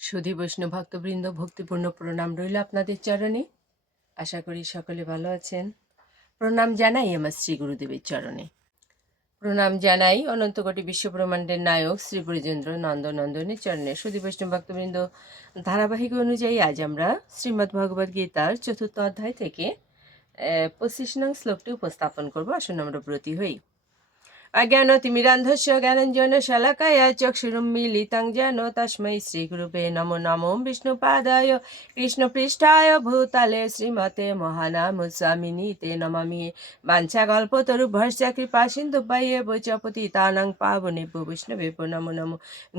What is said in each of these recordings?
সুধী বৈষ্ণব ভক্তবৃন্দ, ভক্তিপূর্ণ প্রণাম রইল আপনাদের চরণে। আশা করি সকলে ভালো আছেন। প্রণাম জানাই আমার শ্রী গুরুদেবের চরণে। প্রণাম জানাই অনন্তকোটি বিশ্বব্রহ্মাণ্ডের নায়ক শ্রী ব্রজেন্দ্র নন্দনন্দনের চরণে। সুধী বৈষ্ণব ভক্তবৃন্দ, ধারাবাহিক অনুযায়ী আজ আমরা শ্রীমদ্ ভগবদ গীতার চতুর্থ অধ্যায় থেকে পঁচিশ নং শ্লোকটি উপস্থাপন করব। আসুন আমরা ব্রতী হই। অজ্ঞানতিমিরান্ধস্য জ্ঞানঞ্জন শলাকায় চক্ষুরুন্মিলিतं যেন তস্मै শ্রীগুরুবে নমো নমো বিষ্ণুপাদায় কৃষ্ণপৃষ্ঠায় ভূতলে শ্রীমতে মহানামস্বামিনী তে নমামি বাঞ্ছাকল্পতরুভ্যশ্চ কৃপা সিন্ধু পাইয়ে বৈচপতিতানাং পাবনেভ্যো বৈষ্ণবেভ্যো নমো নমো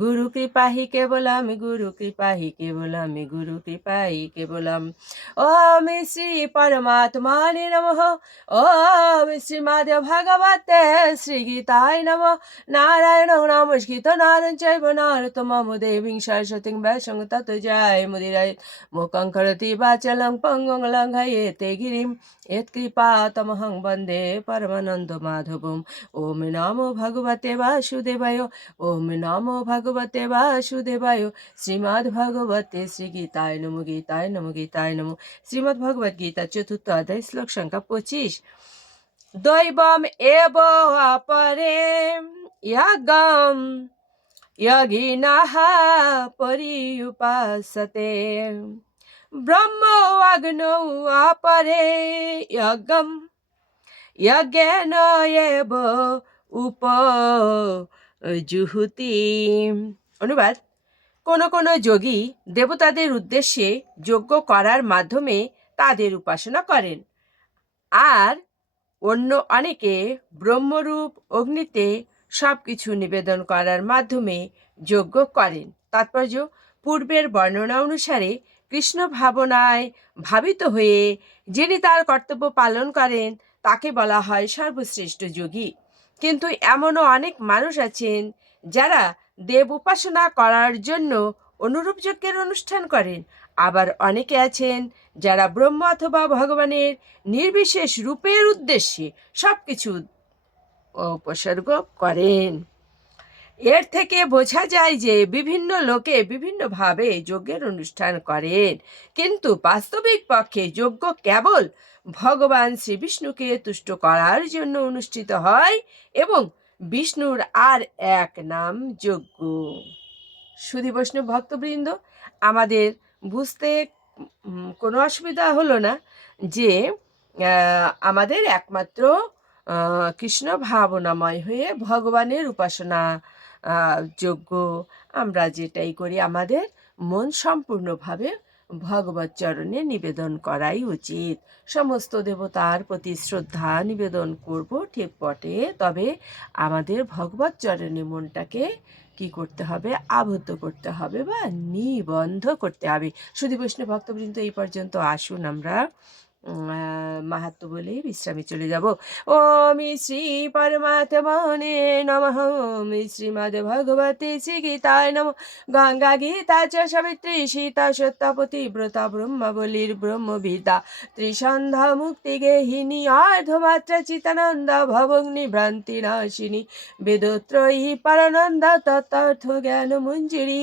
গুরু কৃপা হি কেবলম গুরু কৃপা হি কেবলম গুরু কৃপা হি কেবলম ওম শ্রী পরমাত্মানে নমঃ ওম শ্রীমদ ভগবতে শ্রীগীতায় নম নারায়ণ নমস্কৃত নারায়ণ চৈব নারতমম দেবীং সরস্বতীং বৈশং তত জয় মুদিরায় মুখং করতি বাচলং পঙ্গং লঙ্ঘয়েতে গিরিম यत्कृपा तमहं वन्दे परमानन्द माधवम् ॐ नमो भगवते वासुदेवाय ॐ नमो भगवते वासुदेवाय শ্রীমদ্ভগবতে শ্রীগীতায় নমো গীতায় নমো গীতায় নমো শ্রীমদ্ভগবদ গীতা চতুর্থ অধ্যায় শ্লোক সংখ্যা পঁচিশ দৈবম এব অপরে ইয়াগম यगिनः पर्युपासते ब्रह्म अग्नौ अपरे यज्ञं यज्ञेन एव উপজুহুতি অনুবাদ কোন কোন যোগী দেবতাদের উদ্দেশ্যে যজ্ঞ করার মাধ্যমে তাদের উপাসনা করেন আর অন্য অনেকে ব্রহ্মরূপ, অগ্নিতে সব কিছু নিবেদন করার মাধ্যমে যজ্ঞ করেন। তাৎপর্য, পূর্বের বর্ণনা অনুসারে কৃষ্ণ ভাবনায় ভাবিত হয়ে যিনি তার কর্তব্য পালন করেন, তাকে বলা হয় সর্বশ্রেষ্ঠ যোগী। কিন্তু এমনও অনেক মানুষ আছেন যারা দেব উপাসনা করার জন্য অনুরূপ যজ্ঞের অনুষ্ঠান করেন। আবার অনেকে আছেন যারা ব্রহ্ম অথবা ভগবানের নির্বিশেষ রূপের উদ্দেশ্যে সব কিছু উপসর্গ করেন। এর থেকে বোঝা যায় যে বিভিন্ন লোকে বিভিন্নভাবে যজ্ঞের অনুষ্ঠান করেন। কিন্তু বাস্তবিক পক্ষে যজ্ঞ কেবল ভগবান শ্রী বিষ্ণুকে তুষ্ট করার জন্য অনুষ্ঠিত হয় এবং বিষ্ণুর আর এক নাম যজ্ঞ। সুধী বৈষ্ণব ভক্তবৃন্দ, আমাদের বুঝতে কোনো অসুবিধা হলো না যে আমাদের একমাত্র কৃষ্ণ ভাবনাময় হয়ে ভগবানের উপাসনা যোগ্য। আমরা যেটাই করি, আমাদের মন সম্পূর্ণভাবে ভগবত চরণে নিবেদন করাই উচিত। সমস্ত দেবতার প্রতি শ্রদ্ধা নিবেদন করব ঠিক বটে। তবে আমাদের ভগবত চরণে মনটাকে কি করতে হবে? আবদ্ধ করতে হবে বা নিবন্ধ করতে হবে। শুধু বৈষ্ণব ভক্তবৃন্দ এই পর্যন্ত আসুন আমরা। মাহাত্ম্য বলে বিশ্রামে চলে যাব। ওম শ্রী পরমাত্মনে নমঃ। ওম শ্রীমদ ভগবতে শ্রী গীতায় নম। গঙ্গা গীতা চ সাবিত্রী সীতা সত্যাপতি ব্রতা ব্রহ্মবলির ব্রহ্মবিদ্যা। ত্রিসন্ধ্যা মুক্তি গেহিনী অর্ধমাত্রা চিতানন্দ ভবগ্নি ভ্রান্তি নাশিনী। বেদত্রয়ী পরানন্দ তত্ত্বার্থ জ্ঞান মঞ্জুরি